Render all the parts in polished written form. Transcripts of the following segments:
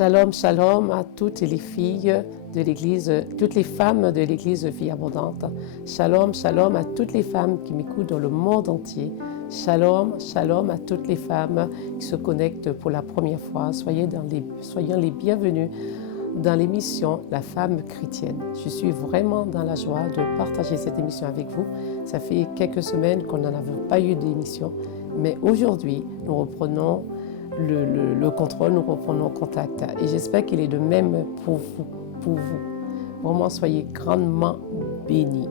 Shalom, shalom à toutes les filles de l'Église, toutes les femmes de l'Église Vie Abondante. Shalom, shalom à toutes les femmes qui m'écoutent dans le monde entier. Shalom, shalom à toutes les femmes qui se connectent pour la première fois. Soyez les bienvenus dans l'émission La Femme Chrétienne. Je suis vraiment dans la joie de partager cette émission avec vous. Ça fait quelques semaines qu'on n'en avait pas eu d'émission, mais aujourd'hui, nous reprenons le contrôle, nous reprenons contact. Et j'espère qu'il est de même pour vous. Vraiment, soyez grandement bénis.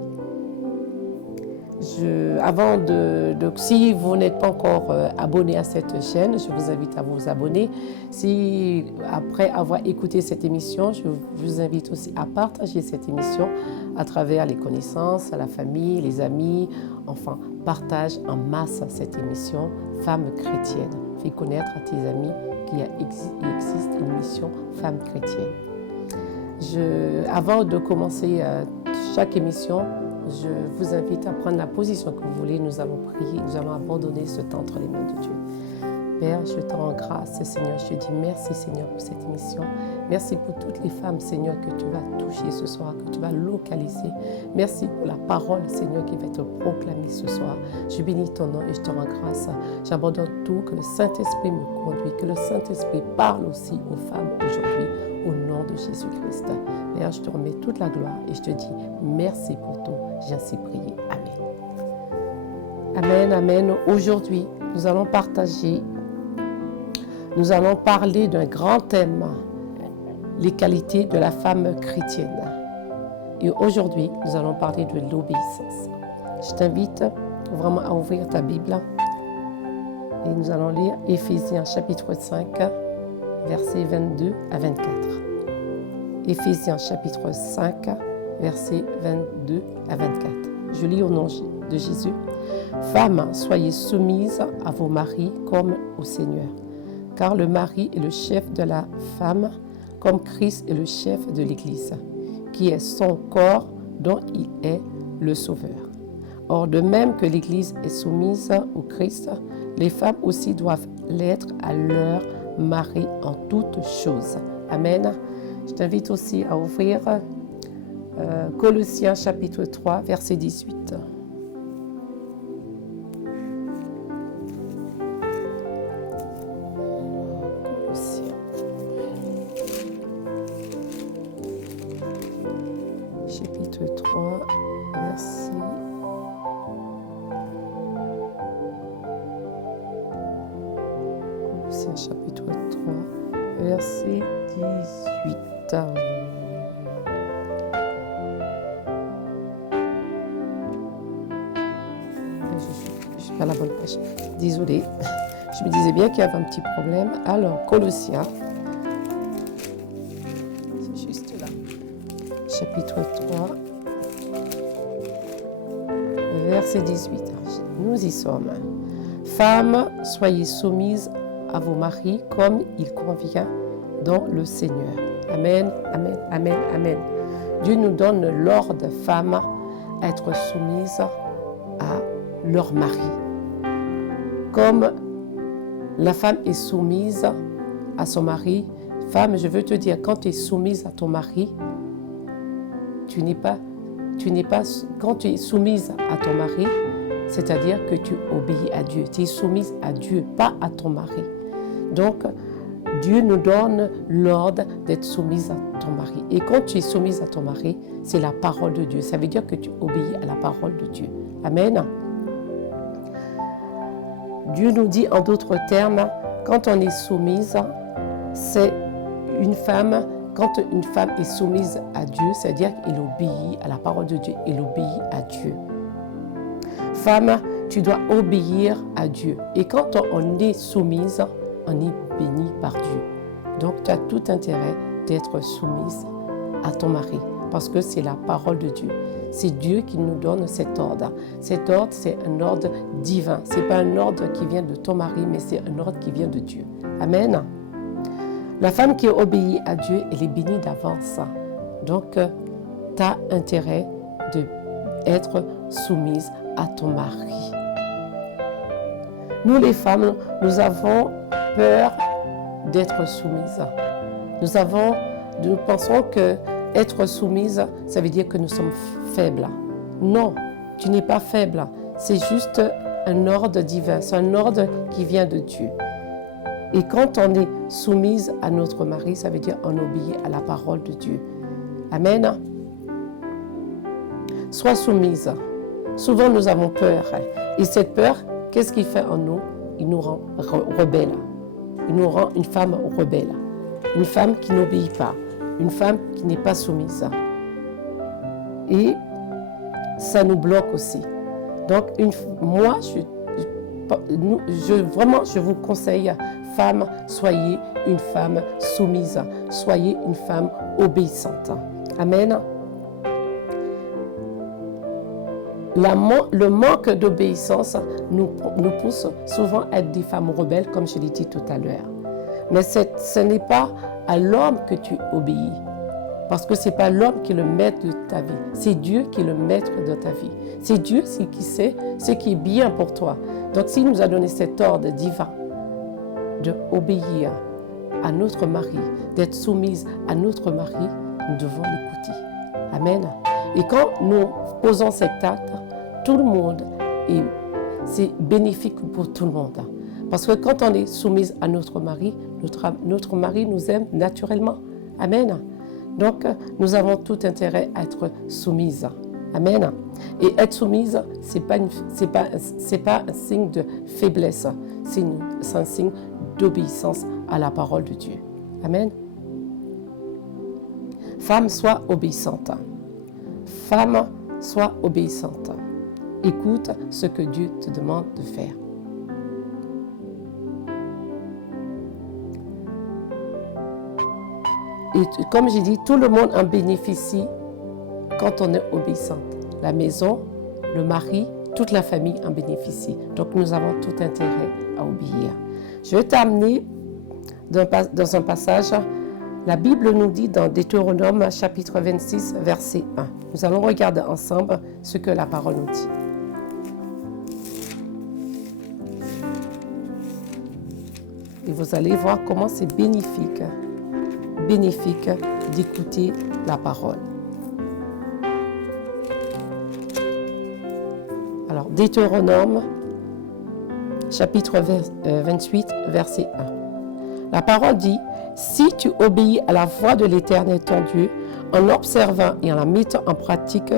Si vous n'êtes pas encore abonné à cette chaîne, je vous invite à vous abonner. Si après avoir écouté cette émission, je vous invite aussi à partager cette émission à travers les connaissances, la famille, les amis. Enfin, partage en masse cette émission Femme chrétienne. Fais connaître à tes amis qu'il existe une mission Femme chrétienne. Avant de commencer chaque émission, je vous invite à prendre la position que vous voulez. Nous allons prier, nous allons abandonner ce temps entre les mains de Dieu. Père, je te rends grâce, Seigneur. Je te dis merci, Seigneur, pour cette émission. Merci pour toutes les femmes, Seigneur, que tu vas toucher ce soir, que tu vas localiser. Merci pour la parole, Seigneur, qui va être proclamée ce soir. Je bénis ton nom et je te rends grâce. J'abandonne tout, que le Saint-Esprit me conduise, que le Saint-Esprit parle aussi aux femmes aujourd'hui, au nom de Jésus-Christ. Père, je te remets toute la gloire et je te dis merci pour tout. J'ai ainsi prié. Amen. Amen, amen. Aujourd'hui, nous allons parler d'un grand thème, les qualités de la femme chrétienne. Et aujourd'hui, nous allons parler de l'obéissance. Je t'invite vraiment à ouvrir ta Bible et nous allons lire Éphésiens chapitre 5, versets 22 à 24. Éphésiens chapitre 5, versets 22 à 24. Je lis au nom de Jésus. Femmes, soyez soumises à vos maris comme au Seigneur. Car le mari est le chef de la femme, comme Christ est le chef de l'Église, qui est son corps dont il est le Sauveur. Or, de même que l'Église est soumise au Christ, les femmes aussi doivent l'être à leur mari en toutes choses. Amen. Je t'invite aussi à ouvrir Colossiens chapitre 3, verset 18. Chapitre 3, verset... Colossiens chapitre 3, verset 18. Je suis pas à la bonne page. Désolée. Je me disais bien qu'il y avait un petit problème. Alors, Colossiens, c'est juste là. Chapitre 3, verset 18. Nous y sommes. Femmes, soyez soumises à vos maris comme il convient dans le Seigneur. Amen, amen, amen, amen. Dieu nous donne l'ordre, femmes, à être soumises à leur mari. Comme la femme est soumise à son mari, femme, je veux te dire, quand tu es soumise à ton mari, quand tu es soumise à ton mari, c'est-à-dire que tu obéis à Dieu. Tu es soumise à Dieu, pas à ton mari. Donc, Dieu nous donne l'ordre d'être soumise à ton mari. Et quand tu es soumise à ton mari, c'est la parole de Dieu. Ça veut dire que tu obéis à la parole de Dieu. Amen. Dieu nous dit en d'autres termes, quand on est soumise, c'est une femme, quand une femme est soumise à Dieu, c'est-à-dire qu'elle obéit à la parole de Dieu, elle obéit à Dieu. Femme, tu dois obéir à Dieu. Et quand on est soumise, on est béni par Dieu. Donc, tu as tout intérêt d'être soumise à ton mari, parce que c'est la parole de Dieu. C'est Dieu qui nous donne cet ordre. Cet ordre, c'est un ordre divin. Ce n'est pas un ordre qui vient de ton mari, mais c'est un ordre qui vient de Dieu. Amen. La femme qui obéit à Dieu, elle est bénie d'avance. Donc, tu as intérêt d'être soumise à ton mari. Nous, les femmes, nous avons peur d'être soumises. Nous pensons que être soumise, ça veut dire que nous sommes faibles. Non, tu n'es pas faible. C'est juste un ordre divin, c'est un ordre qui vient de Dieu. Et quand on est soumise à notre mari, ça veut dire on obéit à la parole de Dieu. Amen. Sois soumise. Souvent nous avons peur. Et cette peur, qu'est-ce qu'il fait en nous? Il nous rend rebelles. Il nous rend une femme rebelle. Une femme qui n'obéit pas. Une femme qui n'est pas soumise. Et ça nous bloque aussi. Donc, moi, je vous conseille, femmes, soyez une femme soumise. Soyez une femme obéissante. Amen. Le manque d'obéissance nous pousse souvent à être des femmes rebelles, comme je l'ai dit tout à l'heure. Mais ce n'est pas à l'homme que tu obéis. Parce que ce n'est pas l'homme qui est le maître de ta vie. C'est Dieu qui est le maître de ta vie. C'est Dieu qui sait ce qui est bien pour toi. Donc s'il nous a donné cet ordre divin d'obéir à notre mari, d'être soumise à notre mari, nous devons l'écouter. Amen. Et quand nous posons cet acte, tout le monde, c'est bénéfique pour tout le monde. Parce que quand on est soumise à notre mari nous aime naturellement. Amen. Donc, nous avons tout intérêt à être soumises. Amen. Et être soumise, c'est pas un signe de faiblesse. C'est un signe d'obéissance à la parole de Dieu. Amen. Femme, sois obéissante. Femme, sois obéissante. Écoute ce que Dieu te demande de faire. Et comme j'ai dit, tout le monde en bénéficie quand on est obéissante. La maison, le mari, toute la famille en bénéficie. Donc nous avons tout intérêt à obéir. Je vais t'amener dans un passage. La Bible nous dit dans Deutéronome chapitre 26, verset 1. Nous allons regarder ensemble ce que la parole nous dit. Et vous allez voir comment c'est bénéfique d'écouter la parole. Alors, Deutéronome, chapitre 28, verset 1. La parole dit, « Si tu obéis à la voix de l'Éternel ton Dieu, en observant et en la mettant en pratique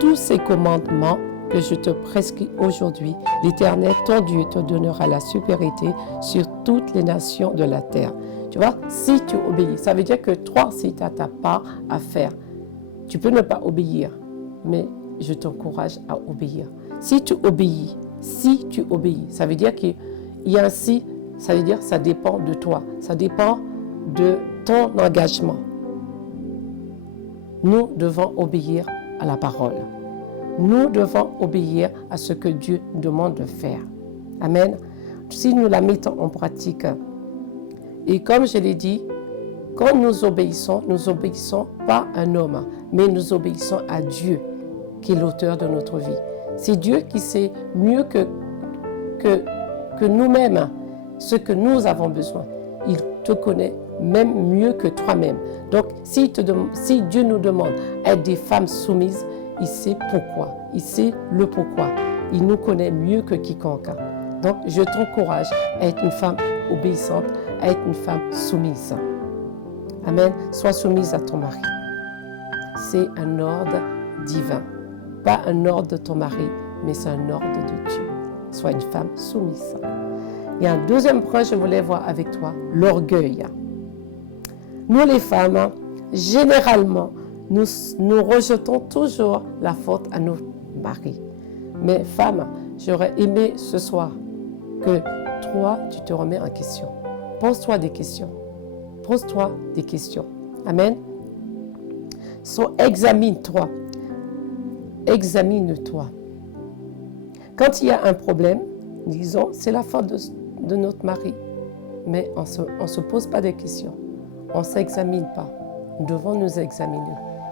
tous ces commandements que je te prescris aujourd'hui, l'Éternel ton Dieu te donnera la supériorité sur toutes les nations de la terre. » Tu vois, si tu obéis, ça veut dire que toi, si tu as ta part à faire, tu peux ne pas obéir, mais je t'encourage à obéir. Si tu obéis, ça veut dire qu'il y a un si, ça veut dire que ça dépend de toi, ça dépend de ton engagement. Nous devons obéir à la parole. Nous devons obéir à ce que Dieu nous demande de faire. Amen. Si nous la mettons en pratique, et comme je l'ai dit, quand nous obéissons pas à un homme, mais nous obéissons à Dieu, qui est l'auteur de notre vie. C'est Dieu qui sait mieux que nous-mêmes ce que nous avons besoin. Il te connaît même mieux que toi-même. Donc, si Dieu nous demande d'être des femmes soumises, il sait pourquoi. Il sait le pourquoi. Il nous connaît mieux que quiconque. Donc, je t'encourage à être une femme obéissante, à être une femme soumise. Amen. Sois soumise à ton mari. C'est un ordre divin. Pas un ordre de ton mari, mais c'est un ordre de Dieu. Sois une femme soumise. Il y a un deuxième point que je voulais voir avec toi, l'orgueil. Nous les femmes, généralement, nous rejetons toujours la faute à nos maris. Mais femme, j'aurais aimé ce soir que toi, tu te remets en question. Pose-toi des questions. Pose-toi des questions. Amen. Examine-toi. Examine-toi. Quand il y a un problème, disons, c'est la faute de notre mari. Mais on ne se pose pas des questions. On ne s'examine pas. Nous devons nous examiner.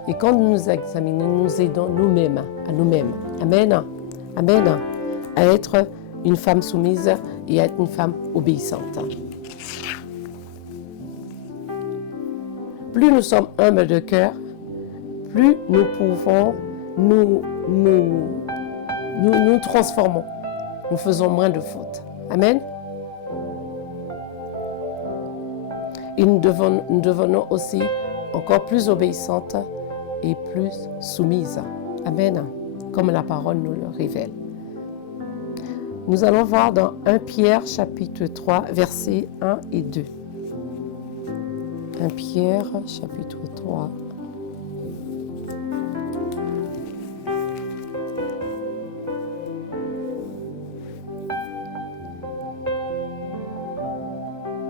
Et quand nous nous examinons, nous aidons nous-mêmes, à nous-mêmes. Amen. Amen. À être une femme soumise et à être une femme obéissante. plus nous sommes humbles de cœur, plus nous pouvons nous transformons. Nous faisons moins de fautes. Amen. Et nous devenons aussi encore plus obéissantes et plus soumises. Amen. Comme la parole nous le révèle. Nous allons voir dans 1 Pierre chapitre 3, versets 1 et 2. 1 Pierre chapitre 3.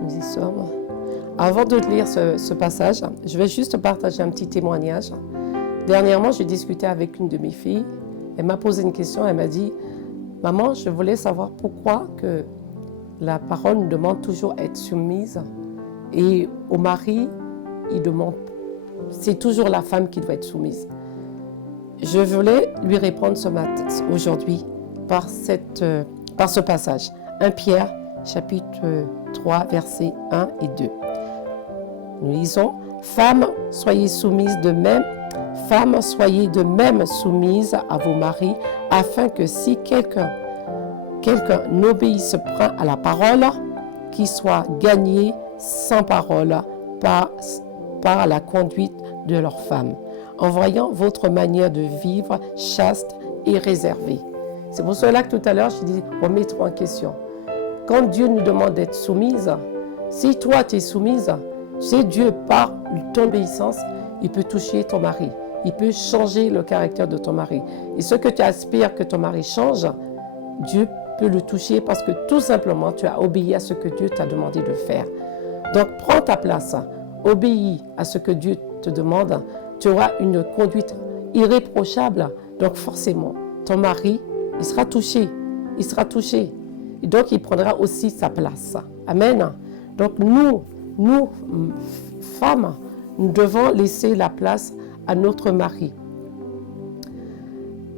Nous y sommes. Avant de lire ce passage, je vais juste partager un petit témoignage. Dernièrement, j'ai discuté avec une de mes filles. Elle m'a posé une question. Elle m'a dit, « Maman, je voulais savoir pourquoi que la parole nous demande toujours d'être soumise. Et au mari, il demande, c'est toujours la femme qui doit être soumise. » Je voulais lui répondre aujourd'hui par ce passage. 1 Pierre, chapitre 3, versets 1 et 2. Nous lisons, « Femmes, soyez soumises de même. Femmes, soyez de même soumises à vos maris, afin que si quelqu'un n'obéisse point à la parole, qu'il soit gagné sans parole par la conduite de leur femme, en voyant votre manière de vivre chaste et réservée. » C'est pour cela que tout à l'heure, je dis, remettons en question. Quand Dieu nous demande d'être soumise, si toi tu es soumise, c'est Dieu, par ton obéissance, il peut toucher ton mari. Il peut changer le caractère de ton mari. Et ce que tu aspires que ton mari change, Dieu peut le toucher parce que tout simplement, tu as obéi à ce que Dieu t'a demandé de faire. Donc, prends ta place, obéis à ce que Dieu te demande. Tu auras une conduite irréprochable. Donc, forcément, ton mari, il sera touché. Il sera touché. Et donc, il prendra aussi sa place. Amen. Donc, nous, femmes, nous devons laisser la place à notre mari.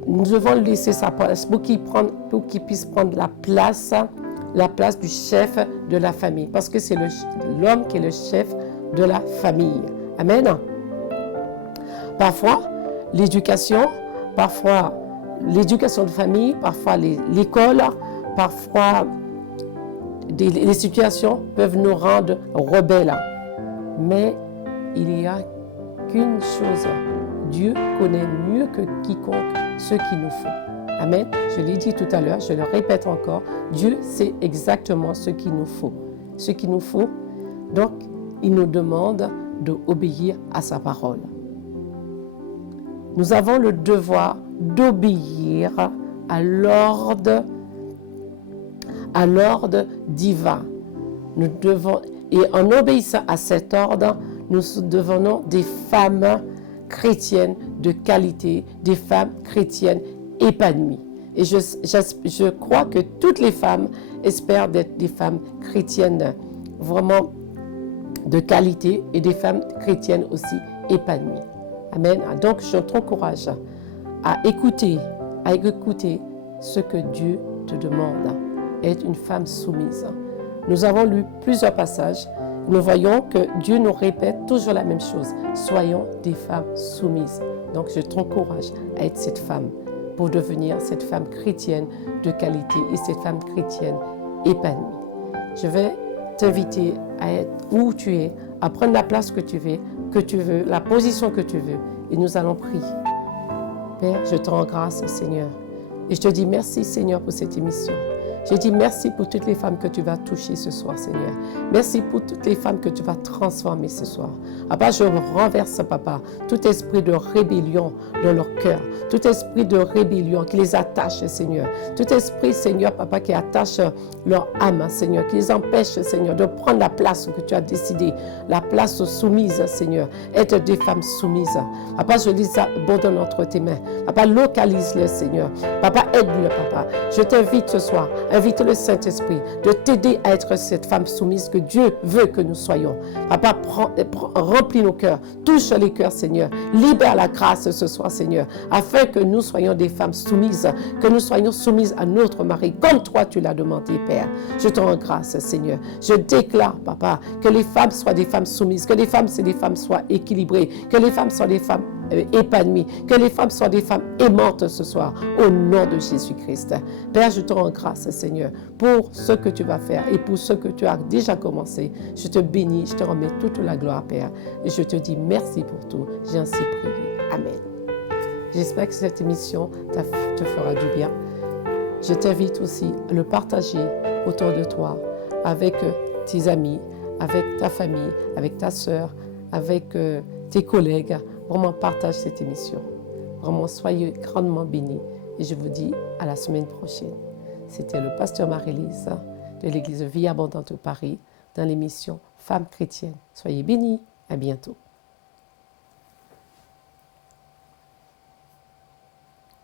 Nous devons laisser sa place pour qu'il puisse prendre la place du chef de la famille. Parce que c'est l'homme qui est le chef de la famille. Amen. Parfois, l'éducation de famille, parfois l'école, parfois les situations peuvent nous rendre rebelles. Mais il n'y a qu'une chose, Dieu connaît mieux que quiconque ce qu'il nous faut. Amen. Je l'ai dit tout à l'heure, je le répète encore, Dieu sait exactement ce qu'il nous faut. Ce qu'il nous faut, donc il nous demande d'obéir à sa parole. Nous avons le devoir d'obéir à l'ordre divin. Nous devons, et en obéissant à cet ordre, nous devenons des femmes chrétiennes de qualité, des femmes chrétiennes épanouies. Et je crois que toutes les femmes espèrent d'être des femmes chrétiennes vraiment de qualité et des femmes chrétiennes aussi épanouies. Amen. Donc, je t'encourage à écouter ce que Dieu te demande, être une femme soumise. Nous avons lu plusieurs passages. Nous voyons que Dieu nous répète toujours la même chose. Soyons des femmes soumises. Donc, je t'encourage à être cette femme pour devenir cette femme chrétienne de qualité et cette femme chrétienne épanouie. Je vais t'inviter à être où tu es, à prendre la place que tu veux, la position que tu veux. Et nous allons prier. Père, je te rends grâce, Seigneur. Et je te dis merci, Seigneur, pour cette émission. Je dis merci pour toutes les femmes que tu vas toucher ce soir, Seigneur. Merci pour toutes les femmes que tu vas transformer ce soir. Papa, je renverse, Papa, tout esprit de rébellion dans leur cœur, tout esprit de rébellion qui les attache, Seigneur. Tout esprit, Seigneur, Papa, qui attache leur âme, Seigneur, qui les empêche, Seigneur, de prendre la place que tu as décidé, la place soumise, Seigneur. Être des femmes soumises. Papa, je les abandonne entre tes mains. Papa, localise-les, Seigneur. Papa, aide-le, Papa. Je t'invite ce soir à Invite le Saint-Esprit de t'aider à être cette femme soumise que Dieu veut que nous soyons. Papa, remplis nos cœurs, touche les cœurs, Seigneur. Libère la grâce ce soir, Seigneur, afin que nous soyons des femmes soumises, que nous soyons soumises à notre mari, comme toi tu l'as demandé, Père. Je te rends grâce, Seigneur. Je déclare, Papa, que les femmes soient des femmes soumises, que les femmes soient équilibrées, que les femmes soient des femmes épanouies, que les femmes soient des femmes aimantes ce soir, au nom de Jésus-Christ. Père, je te rends grâce, Seigneur, pour ce que tu vas faire et pour ce que tu as déjà commencé. Je te bénis, je te remets toute la gloire, Père, et je te dis merci pour tout. J'ai ainsi prié. Amen. J'espère que cette émission te fera du bien. Je t'invite aussi à le partager autour de toi, avec tes amis, avec ta famille, avec ta sœur, avec tes collègues. Vraiment, partage cette émission. Vraiment, soyez grandement bénis. Et je vous dis à la semaine prochaine. C'était le pasteur Marie-Lise de l'église Vie Abondante Paris dans l'émission Femmes chrétiennes. Soyez bénis. À bientôt.